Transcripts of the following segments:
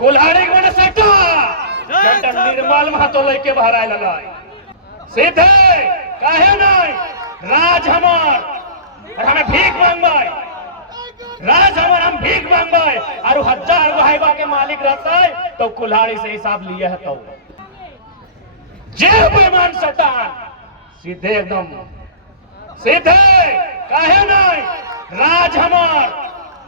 कुल्हाड़ी मन सटा जंटा निर्मल महतो लेके बाहर आए ललाई सीधे काहे नहीं राज हमार और हमें भीख मांगबाई राज हमार हम भीख मांगबाई और 1000 गो के मालिक रहता है तो कुल्हाड़ी से हिसाब लिए है तो जे बेमान सटान सीधे एकदम सीधे काहे नहीं राज हमार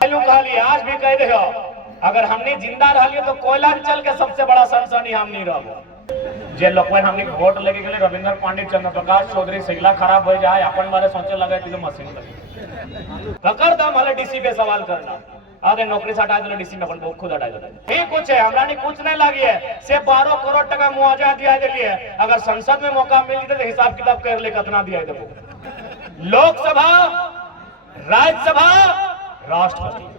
कहली आज भी कह रहे हो अगर हमने जिंदा रहिए तो कोयलांचल के सबसे बड़ा सनसनी हम नहीं रहो जे लोग हमने वोट लगे गए रविंद्र पांडित चंद्र प्रकाश चौधरी सिगला खराब हो जाए अपन बारे सोचे लगे तो मशीन लगे पकड़ दम हले डीसी पे सवाल करना आधे नौकरी से हटा दे डीसी में अपन खुद हटा दे ठीक कुछ है हमरा नहीं कुछ नहीं लगी है सिर्फ 12 करोड़ टका मुआवजा दिया दिए अगर संसद में मौका मिल जाए तो हिसाब किताब कर ले कितना दिया देखो लोकसभा राज्यसभा राष्ट्रपति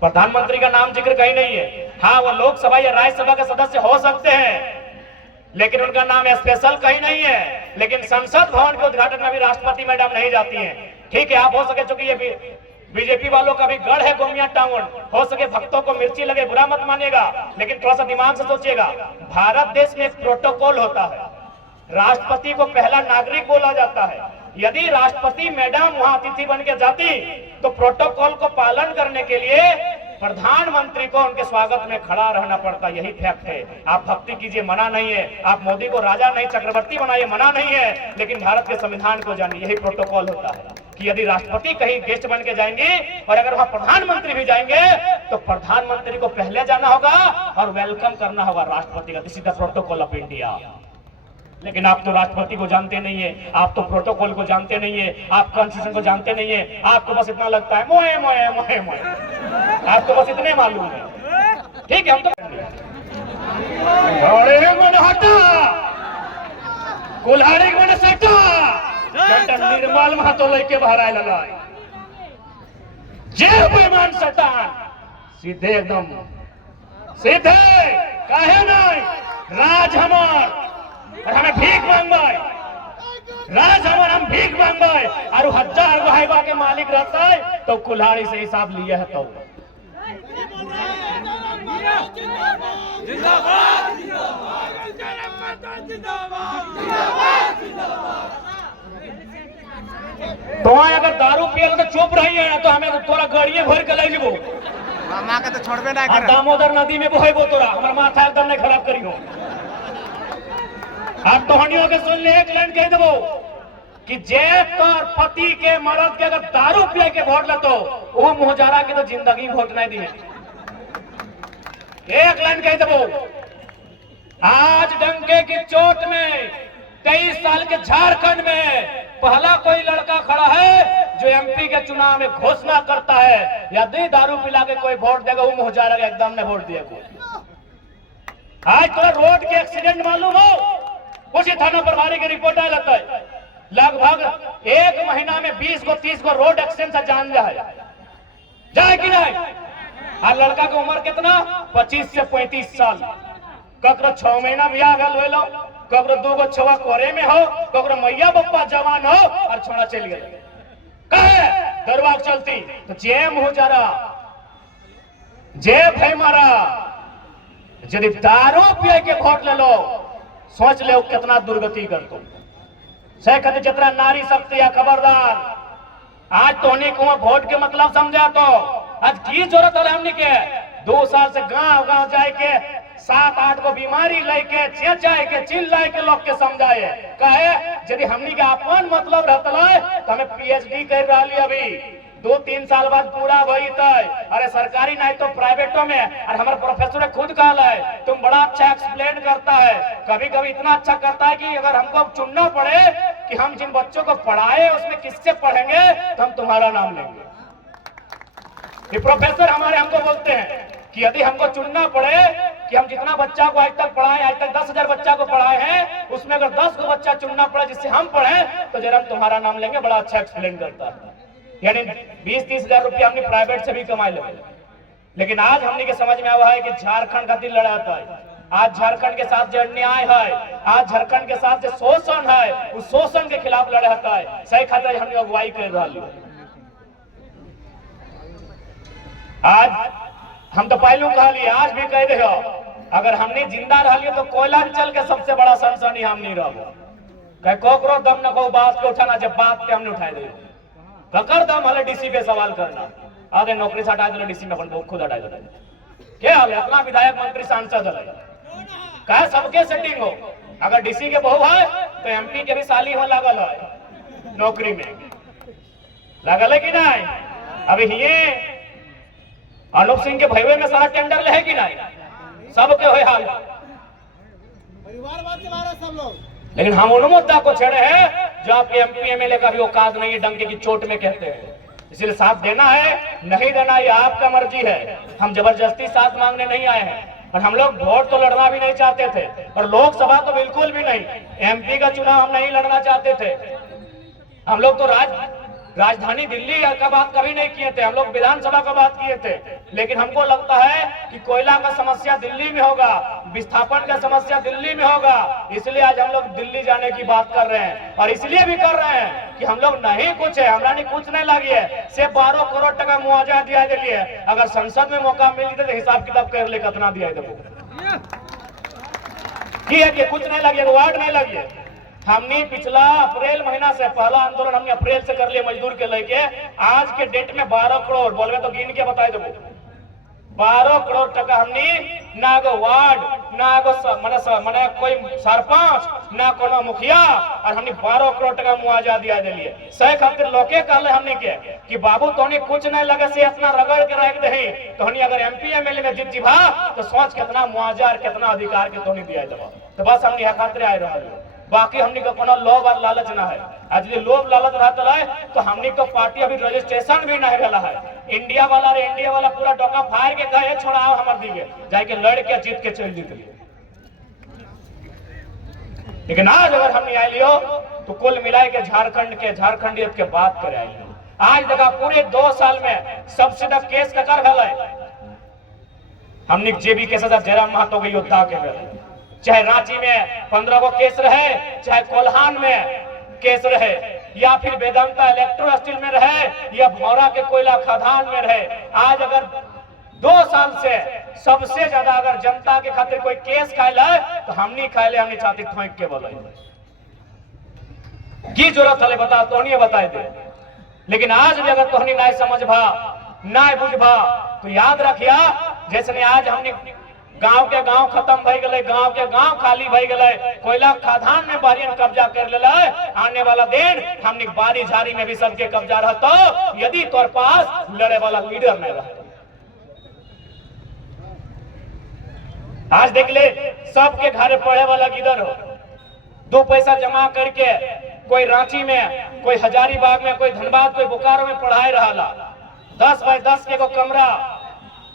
प्रधानमंत्री का नाम जिक्र कहीं नहीं है हाँ वो लोकसभा या राज्यसभा के सदस्य हो सकते हैं लेकिन उनका नाम स्पेशल कहीं नहीं है लेकिन संसद भवन के उद्घाटन में भी राष्ट्रपति मैडम नहीं जाती हैं ठीक है आप हो सके चूंकि ये बीजेपी वालों का भी गढ़ है गोमिया टाउन हो सके भक्तों को मिर्ची लगे बुरा मत मानिएगा लेकिन थोड़ा सा दिमाग से सोचिएगा भारत देश में एक प्रोटोकॉल होता है राष्ट्रपति को पहला नागरिक बोला जाता है यदि राष्ट्रपति मैडम वहां अतिथि बन के जाती तो प्रोटोकॉल को पालन करने के लिए प्रधानमंत्री को उनके स्वागत में खड़ा रहना पड़ता यही फैक्ट है आप भक्ति कीजिए मना नहीं है आप मोदी को राजा नहीं चक्रवर्ती बनाइए मना नहीं है लेकिन भारत के संविधान को जानिए यही प्रोटोकॉल होता है कि यदि राष्ट्रपति कहीं गेस्ट बन के जाएंगे और अगर वहां प्रधानमंत्री भी जाएंगे तो प्रधानमंत्री को पहले जाना होगा और वेलकम करना होगा राष्ट्रपति का this is the protocol of India लेकिन आप तो राष्ट्रपति को जानते नहीं है आप तो प्रोटोकॉल को जानते नहीं है आप कॉन्स्टिट्यूशन को जानते नहीं है आपको बस इतना लगता है मोए मोए मोए मोए आपको बस इतने मालूम है ठीक है हम तो मन हटा कुल्हाड़ी मन सटा जंटा निर्मल महतो लेके बाहर आए ललाई जे बेमान सटान सीधे एकदम सीधे काहे नहीं राज हमार और हमें भीख मांगबाई राज हमार हम भीख मांगबाई और 1000 गो के मालिक रहता है तो कुल्हाड़ी से हिसाब लिए है तो अगर दारू पियल तो चुप रही है तो हमें तोरा गाड़िए भर के ले जबो मामा के तो छोड़बे ना कर दामोदर नदी में बहेबो तोरा हमर माथा एकदम नहीं खराब करियो आप तो हंडियों के सुन ले एक लाइन कह देबो कि जे तोर पति के मर्द के अगर दारू पिए के वोट ले तो वो मुहजारा के तो जिंदगी वोट नहीं दिए एक लाइन कह देबो आज डंके की चोट में 23 साल के झारखंड में पहला कोई लड़का खड़ा है जो एमपी के चुनाव में घोषणा करता है यदि दारू पिला के कोई वोट देगा वो मुहजारा के एकदम ने वोट दिया आज तो रोड के एक्सीडेंट मालूम हो उसी थाना प्रभारी की रिपोर्ट आ जाता है लगभग 1 महीना में 20 को 30 को रोड एक्सीडेंट से जान जाए कि नहीं और लड़का की उम्र कितना 25 से 35 साल ककरो 6 महीना ब्याह भेल हो ककरो 2 गो छवा कोरे में हो ककरो मैया बप्पा जवान हो और छोड़ा चल गए कहे दरवाक चलती तो जेम हो जा रहा जे भाई मारा यदि दारू पिए के वोट ले लो सोच ले कितना दुर्गति कर तुम से कहते जितना नारी शक्ति या खबरदार आज तो को वोट के मतलब समझा तो आज की जरूरत है हमने के 2 साल से गांव गांव जाए के 7-8 को बीमारी लेके चेचाए के चिल्लाए के लोग के समझाए कहे यदि हमने के अपन मतलब रहता है तो हमें पीएचडी कर रही अभी 2-3 साल बाद पूरा वही अरे सरकारी नहीं तो प्राइवेटों में और हमारे प्रोफेसर ने खुद कहा है तुम बड़ा अच्छा एक्सप्लेन करता है कभी कभी इतना अच्छा करता है कि अगर हमको चुनना पड़े कि हम जिन बच्चों को पढ़ाए उसमें किससे पढ़ेंगे तो हम तुम्हारा नाम लेंगे ये प्रोफेसर हमारे हमको बोलते हैं कि यदि हमको चुनना पड़े कि हम जितना बच्चा को आज तक पढ़ाए आज तक 10,000 बच्चा को पढ़ाए हैं उसमें अगर 10 को बच्चा चुनना पड़े जिससे हम पढ़े तो जरा हम तुम्हारा नाम लेंगे बड़ा अच्छा एक्सप्लेन करता है यानी 20-30 हजार रुपया हमने प्राइवेट से भी कमाए ले लेकिन आज हमने के समझ में आया है कि झारखंड का दिल लड़ाता है आज झारखंड के साथ जो अन्याय है आज झारखंड के साथ जो शोषण है उस शोषण के खिलाफ लड़ाता है सही खातिर हमने अगुवाई कर रहा है। आज हम तो पहलू कह लिए, आज भी कह दे, अगर हमने जिंदा रह लिए तो कोयलांचल के सबसे बड़ा सनसनी हम नहीं रहो। कह कोकरो दम न को बात के उठाना, जब बात के हमने उठाए दे पकड़ दम हले डीसी पे सवाल करना, आधे नौकरी से हटा दे डीसी में अपन खुद हटा दे। क्या हाल है, अपना विधायक मंत्री सांसद है, कह सबके सेटिंग हो। अगर डीसी के बहू है तो एमपी के भी साली हो लागल है नौकरी में, लागल है कि नहीं? अभी ये अनूप सिंह के भैवे में सारा टेंडर ले है कि नहीं? सबके हो हाल, परिवारवाद के बारे सब लोग। लेकिन हम उन मुद्दा को छेड़े हैं जो आपके एमपी एमएलए का भी औकात नहीं है, डंके की चोट में कहते हैं। इसलिए साथ देना है नहीं देना ये आपका मर्जी है। हम जबरदस्ती साथ मांगने नहीं आए हैं, और हम लोग वोट तो लड़ना भी नहीं चाहते थे, और लोकसभा तो बिल्कुल भी नहीं। एमपी का चुनाव हम नहीं लड़ना चाहते थे। हम लोग तो राजधानी दिल्ली का बात कभी नहीं किए थे, हम लोग विधानसभा का बात किए थे। लेकिन हमको लगता है कि कोयला का समस्या दिल्ली में होगा, विस्थापन का समस्या दिल्ली में होगा, इसलिए आज हम लोग दिल्ली जाने की बात कर रहे हैं। और इसलिए भी कर रहे हैं कि हम लोग नहीं कुछ है, हमारा नहीं कुछ नहीं लगी है, सिर्फ 12 करोड़ टका मुआवजा दिया दिए। अगर संसद में मौका मिल जाए तो हिसाब किताब कर ले कितना दिया देखो कि कुछ नहीं लगे, वार्ड नहीं लगे। हमने पिछला अप्रैल महीना से पहला आंदोलन हमने अप्रैल से कर लिया मजदूर के लेके, आज के डेट में 12 करोड़ बोलवे तो गिन के बताए देबो, 12 करोड़ टका हमने ना गो वार्ड ना गो मने कोई सरपंच ना कोनो मुखिया, और हमने 12 करोड़ टका मुआवजा दिया दिलिए। सही खातिर लोके कहले हमने के कि बाबू तोनी कुछ नहीं लगे से इतना रगड़ के रख दही, तोनी अगर एमपी एमएलए में जीत जीभा तो सोच कितना मुआवजा और कितना अधिकार के तोनी दिया देबो। तो बस हमने खातिर आए रहे, बाकी हमने को कोनो लोभ और लालच ना है। आज ये लोभ लालच रहता है तो हमने को पार्टी अभी रजिस्ट्रेशन भी नहीं भेला है। इंडिया वाला पूरा डोका फाड़ के कहे छोड़ाओ हमर दिगे, जाके लड़ के जीत के चल जीत लिए। लेकिन आज अगर हमने आए लियो तो कुल मिलाए के झारखंडियत के बात करे आए लियो। आज देखा पूरे 2 साल में सबसे ज्यादा केस ककर भेल, हमने जेबी के सजा जयराम महतो के योद्धा के भेल, चाहे रांची में 15 को केस रहे, चाहे कोल्हान में केस रहे, या फिर वेदांता इलेक्ट्रो स्टील में रहे, या भौरा के कोयला खदान में रहे। आज अगर 2 साल से सबसे ज्यादा अगर जनता के खातिर कोई केस खाए तो हमनी खाए, हमनी छाती ठोक के बोले की जरूरत है बता तो नहीं बताए दे। लेकिन आज भी अगर तोहनी नहीं समझ भा नहीं बुझ भा तो याद रखिया, जैसे आज हमने गांव के गांव खत्म भई गए, गांव के गांव खाली भई गए, कोयला खदान में बारियन कब्जा कर ले, आने वाला दिन हमने बारी झारी में भी सबके कब्जा रहता यदि तोर पास लड़े वाला लीडर नहीं रहता। आज देख ले सबके घर पढ़े वाला किधर हो, 2 पैसा जमा करके कोई रांची में, कोई हजारीबाग में, कोई धनबाद, कोई बोकारो में पढ़ाई रहा। 10 बाय 10 के को कमरा,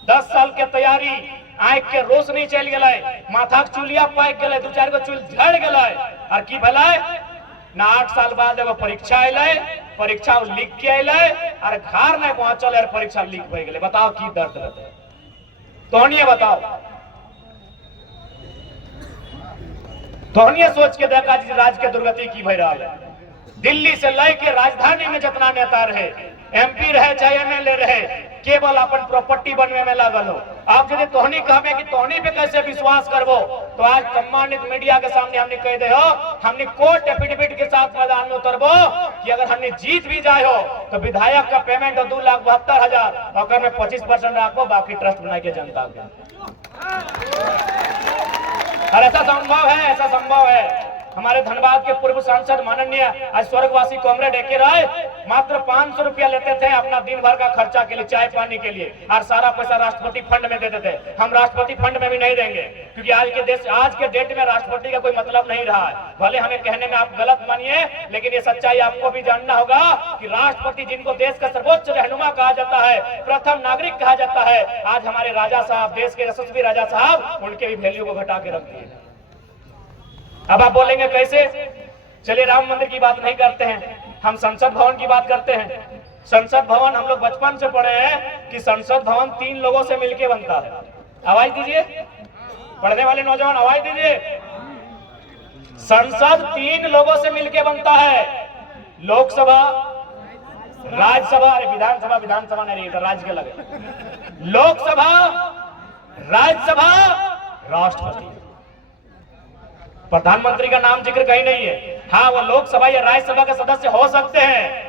10 साल के तैयारी, आंख के रोशनी चल गए, माथा के चुलिया पाक गए, 2-4 गो चुल झड़ गए, और की भले ना 8 साल बाद एगो परीक्षा अले, परीक्षा लिख के अले और घर नहीं पहुंचल और परीक्षा लीक हो गए। बताओ की दर्द रहता है, तोहनिए बताओ, तोहनिए सोच के देखा जी राज के दुर्गति की भई रहा है। दिल्ली से लेके राजधानी में जितना नेता रहे, एमपी रहे चाहे एमएलए रहे, केवल अपन प्रॉपर्टी बनने में लागल हो। आप यदि तोहनी कहबे कि तोहनी पे कैसे विश्वास करबो, तो आज सम्मानित मीडिया के सामने हमने कह दे हो, हमने कोर्ट एफिडेविट के साथ मैदान में उतरबो कि अगर हमने जीत भी जाए हो तो विधायक का पेमेंट हो 2,72,000 और में 25% रखो, बाकी ट्रस्ट बना के जनता के। और ऐसा संभव है। हमारे धनबाद के पूर्व सांसद माननीय आज स्वर्गवासी कॉमरेड एके राय मात्र 500 रुपया लेते थे अपना दिन भर का खर्चा के लिए, चाय पानी के लिए, और सारा पैसा राष्ट्रपति फंड में देते थे। हम राष्ट्रपति फंड में भी नहीं देंगे, क्योंकि आज के डेट में राष्ट्रपति का कोई मतलब नहीं रहा है। भले हमें कहने में आप गलत मानिए, लेकिन ये सच्चाई आपको भी जानना होगा कि राष्ट्रपति जिनको देश का सर्वोच्च रहनुमा कहा जाता है, प्रथम नागरिक कहा जाता है, आज हमारे राजा साहब, देश के यशस्वी राजा साहब, उनके भी वैल्यू को घटा के रख दिए। अब आप बोलेंगे कैसे? चलिए राम मंदिर की बात नहीं करते हैं, हम संसद भवन की बात करते हैं। संसद भवन हम लोग बचपन से पढ़े हैं कि संसद भवन 3 लोगों से मिलके बनता है। आवाज दीजिए, पढ़ने वाले नौजवान आवाज दीजिए। संसद 3 लोगों से मिलके बनता है, लोकसभा, राज्यसभा, अरे विधानसभा, विधानसभा नहीं रही, राज्य के लगे, लोकसभा, राज्यसभा, राष्ट्रपति। प्रधानमंत्री का नाम जिक्र कहीं नहीं है। हाँ, वो लोकसभा या राज्यसभा के सदस्य हो सकते हैं,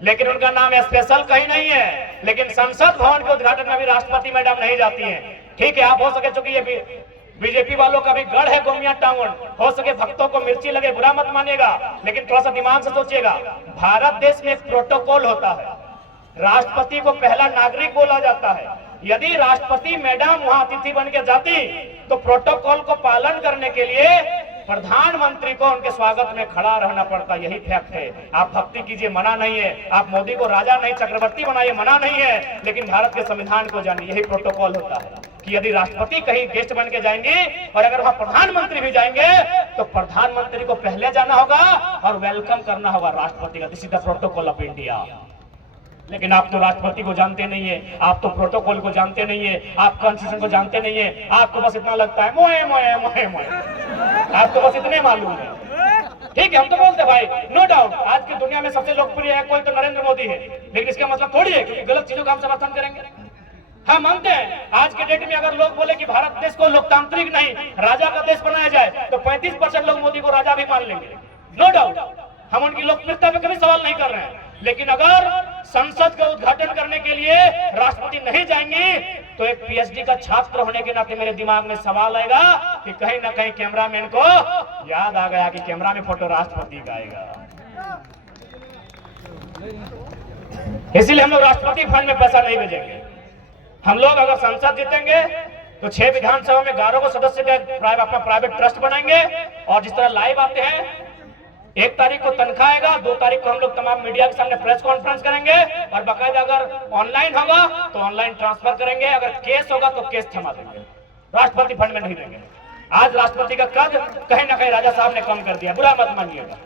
लेकिन उनका नाम स्पेशल कहीं नहीं है। लेकिन संसद भवन के उद्घाटन में भी राष्ट्रपति मैडम नहीं जाती हैं। ठीक है, आप हो सके, चूंकि ये बीजेपी वालों का भी गढ़ है गोमिया टाउन, हो सके भक्तों को मिर्ची लगे, बुरा मत मानिएगा, लेकिन थोड़ा सा दिमाग से सोचिएगा। भारत देश में एक प्रोटोकॉल होता है, राष्ट्रपति को पहला नागरिक बोला जाता है। यदि राष्ट्रपति मैडम वहां अतिथि बन के जाती तो प्रोटोकॉल को पालन करने के लिए प्रधानमंत्री को उनके स्वागत में खड़ा रहना पड़ता। यही फैक्ट है। आप भक्ति कीजिए, मना नहीं है, आप मोदी को राजा नहीं चक्रवर्ती बनाइए, मना नहीं है, लेकिन भारत के संविधान को जानिए। यही प्रोटोकॉल होता है कि यदि राष्ट्रपति कहीं गेस्ट बन के जाएंगे और अगर वहां प्रधानमंत्री भी जाएंगे तो प्रधानमंत्री को पहले जाना होगा और वेलकम करना होगा राष्ट्रपति का। This is the protocol of India. लेकिन आप तो राष्ट्रपति को जानते नहीं है, आप तो प्रोटोकॉल को जानते नहीं है, आप कॉन्स्टिट्यूशन को जानते नहीं है। आपको बस इतना लगता है मोए मोए मोए मोए, आपको बस इतने मालूम है। ठीक है, हम तो बोलते भाई, नो डाउट आज की दुनिया में सबसे लोकप्रिय है कोई तो नरेंद्र मोदी है, लेकिन इसका मतलब थोड़ी है क्योंकि गलत चीजों का हम समर्थन करेंगे। हम मानते हैं आज के डेट में अगर लोग बोले कि भारत देश को लोकतांत्रिक नहीं राजा का देश बनाया जाए तो 35% लोग मोदी को राजा भी मान लेंगे। नो डाउट, हम उनकी लोकप्रियता पे कभी सवाल नहीं कर रहे हैं। लेकिन अगर संसद का उद्घाटन करने के लिए राष्ट्रपति नहीं जाएंगे तो एक पीएचडी का छात्र होने के नाते मेरे दिमाग में सवाल आएगा कि कहीं ना कहीं कैमरामैन को याद आ गया कि कैमरा में फोटो राष्ट्रपति का आएगा। इसीलिए हम लोग राष्ट्रपति फंड में पैसा नहीं भेजेंगे। हम लोग अगर संसद जीतेंगे तो 6 विधानसभा में 11 को सदस्य का अपना प्राइवेट ट्रस्ट बनाएंगे और जिस तरह लाइव आते हैं 1 तारीख को तनख्वाह आएगा, 2 तारीख को हम लोग तमाम मीडिया के सामने प्रेस कॉन्फ्रेंस करेंगे और बाकायदा अगर ऑनलाइन होगा तो ऑनलाइन ट्रांसफर करेंगे, अगर केस होगा तो केस थमा देंगे, राष्ट्रपति फंड में नहीं देंगे। आज राष्ट्रपति का कद कहीं ना कहीं राजा साहब ने कम कर दिया, बुरा मत मानिएगा।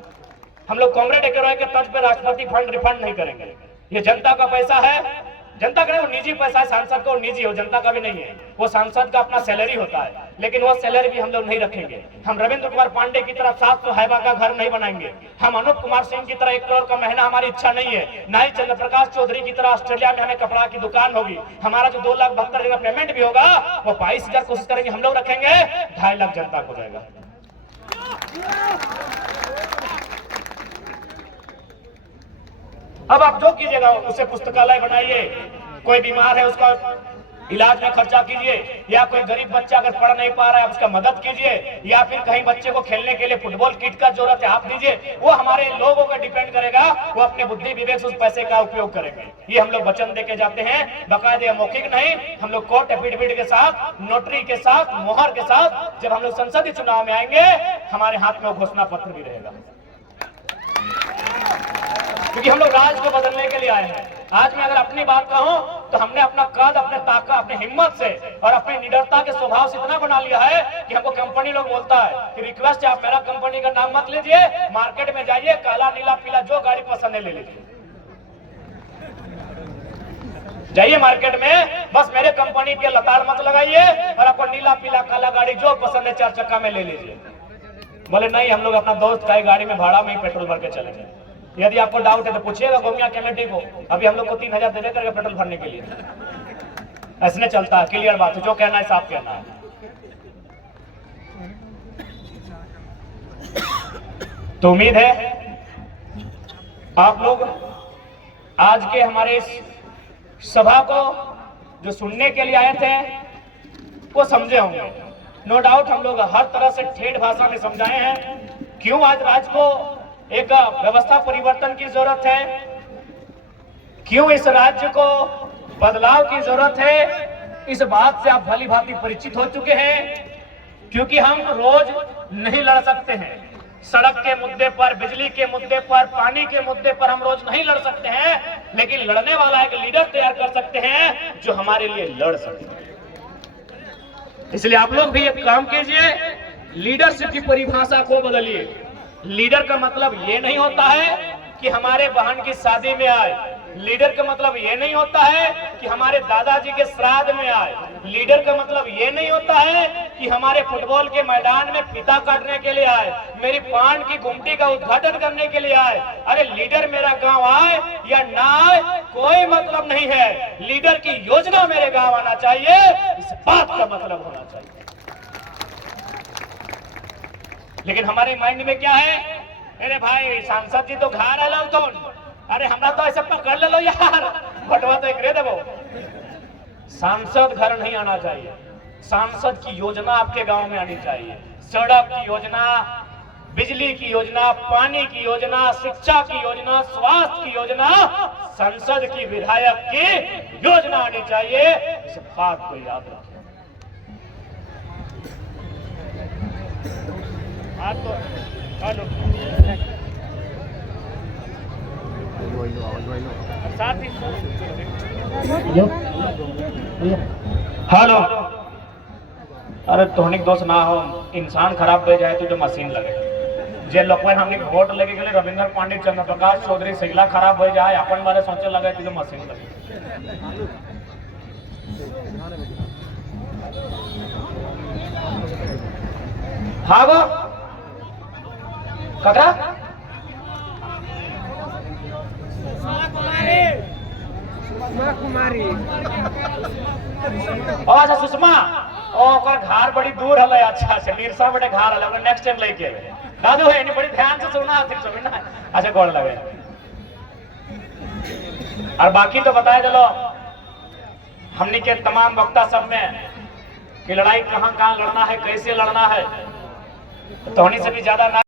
हम लोग कॉमरेड एक के तर्ज पर राष्ट्रपति फंड रिफंड नहीं करेंगे। ये जनता का पैसा है, जनता का नहीं, वो निजी पैसा है, सांसद का वो निजी हो, जनता का भी नहीं है। वो सांसद का अपना सैलरी होता है, लेकिन वो सैलरी भी हम लोग नहीं रखेंगे। हम रविंद्र कुमार पांडे की तरह 700 हैवा का घर नहीं बनाएंगे। हम अनूप कुमार सिंह की तरह 1 करोड़ का महीना हमारी इच्छा नहीं है। ना ही चंद्रप्रकाश चौधरी की तरह ऑस्ट्रेलिया में हमें कपड़ा की दुकान होगी। हमारा जो 2,72,000 पेमेंट भी होगा वो 22,000 कोशिश करेंगे हम लोग रखेंगे, 2.5 लाख जनता को जाएगा। अब आप जो कीजिएगा उसे पुस्तकालय बनाइए, कोई बीमार है उसका इलाज में खर्चा कीजिए, या कोई गरीब बच्चा अगर पढ़ नहीं पा रहा है उसका मदद कीजिए, या फिर कहीं बच्चे को खेलने के लिए फुटबॉल किट का जरूरत है आप दीजिए। वो हमारे लोगों का डिपेंड करेगा, वो अपने बुद्धि विवेक से उस पैसे का उपयोग करेंगे। ये हम लोग वचन देके जाते हैं, बाकायदे मौखिक नहीं, हम लोग कोर्ट एफिडेविट के साथ, नोटरी के साथ, मोहर के साथ जब हम लोग संसदीय चुनाव में आएंगे हमारे हाथ में घोषणा पत्र भी रहेगा, क्योंकि हम लोग राज को बदलने के लिए आए हैं। आज मैं अगर अपनी बात कहूं तो हमने अपना कद, अपने ताकत, अपनी हिम्मत से और अपनी निडरता के स्वभाव से इतना बना लिया है कि हमको कंपनी लोग बोलता है कि रिक्वेस्ट है आप मेरा कंपनी का नाम मत लीजिए, मार्केट में जाइए, काला नीला पीला जो गाड़ी पसंद है ले लीजिए, जाइए मार्केट में, बस मेरे कंपनी के लताड़ मत लगाइए और आपको नीला पीला काला गाड़ी जो पसंद है 4 चक्का में ले लीजिए। बोले नहीं, हम लोग अपना दोस्त का गाड़ी में भाड़ा में ही पेट्रोल भर के चलेंगे। यदि आपको डाउट है तो पूछिएगा गोमिया कमेटी को, अभी हम लोग को 3,000 दे देकर पेट्रोल भरने के लिए। ऐसे चलता है, क्लियर बात है, जो कहना है साफ कहना है। तो उम्मीद है आप लोग आज के हमारे इस सभा को जो सुनने के लिए आए थे वो समझे होंगे। नो डाउट हम लोग हर तरह से ठेठ भाषा में समझाए हैं क्यों आज राज्य को एक व्यवस्था परिवर्तन की जरूरत है, क्यों इस राज्य को बदलाव की जरूरत है। इस बात से आप भली भांति परिचित हो चुके हैं, क्योंकि हम रोज नहीं लड़ सकते हैं। सड़क के मुद्दे पर, बिजली के मुद्दे पर, पानी के मुद्दे पर हम रोज नहीं लड़ सकते हैं, लेकिन लड़ने वाला एक लीडर तैयार कर सकते हैं जो हमारे लिए लड़ सकते हैं। इसलिए आप लोग भी एक काम कीजिए, लीडरशिप की परिभाषा को बदलिए। लीडर का मतलब ये नहीं होता है कि हमारे बहन की शादी में आए, लीडर का मतलब ये नहीं होता है कि हमारे दादाजी के श्राद्ध में आए, लीडर का मतलब ये नहीं होता है कि हमारे फुटबॉल के मैदान में फीता काटने के लिए आए, मेरी पान की गुमटी का उद्घाटन करने के लिए आए। अरे लीडर मेरा गांव आए या ना आए कोई मतलब नहीं है, लीडर की योजना मेरे गांव आना चाहिए, इस बात का मतलब होना चाहिए। लेकिन हमारे माइंड में क्या है, अरे भाई सांसद जी तो घर आलो तो, अरे हमरा तो ऐसे पकड़ ले लो यार, बटवा तो एक देवो। सांसद घर नहीं आना चाहिए, सांसद की योजना आपके गांव में आनी चाहिए। सड़क की योजना, बिजली की योजना, पानी की योजना, शिक्षा की योजना, स्वास्थ्य की योजना, संसद की विधायक की योजना आनी चाहिए, इस बात को याद रखें। तो हेलो हेलो, अरे तोहनिक दोस्त ना हो, इंसान खराब हो जाए तो जो मशीन लगे, जे लोग हमने वोट लेके गए रविंद्र पांडे, चंद्र प्रकाश चौधरी, सैला खराब हो जाए, अपन वाले सोचे लगे तो जो मशीन लगे। हाँ वो ककरा कुमारी अच्छा सुषमा, ओकर घर बड़ी दूर हले। अच्छा अच्छा, नीरसा बड़े घर हले, ओकर नेक्स्ट टाइम लेके आवे। दादू है नहीं, बड़ी ध्यान से सुनना, फिर सुनना। अच्छा गोड़ लगे। और बाकी तो बताए चलो हमने के तमाम वक्ता सब में कि लड़ाई कहां कहां लड़ना है, कैसे लड़ना है, तो होनी से भी ज्यादा ना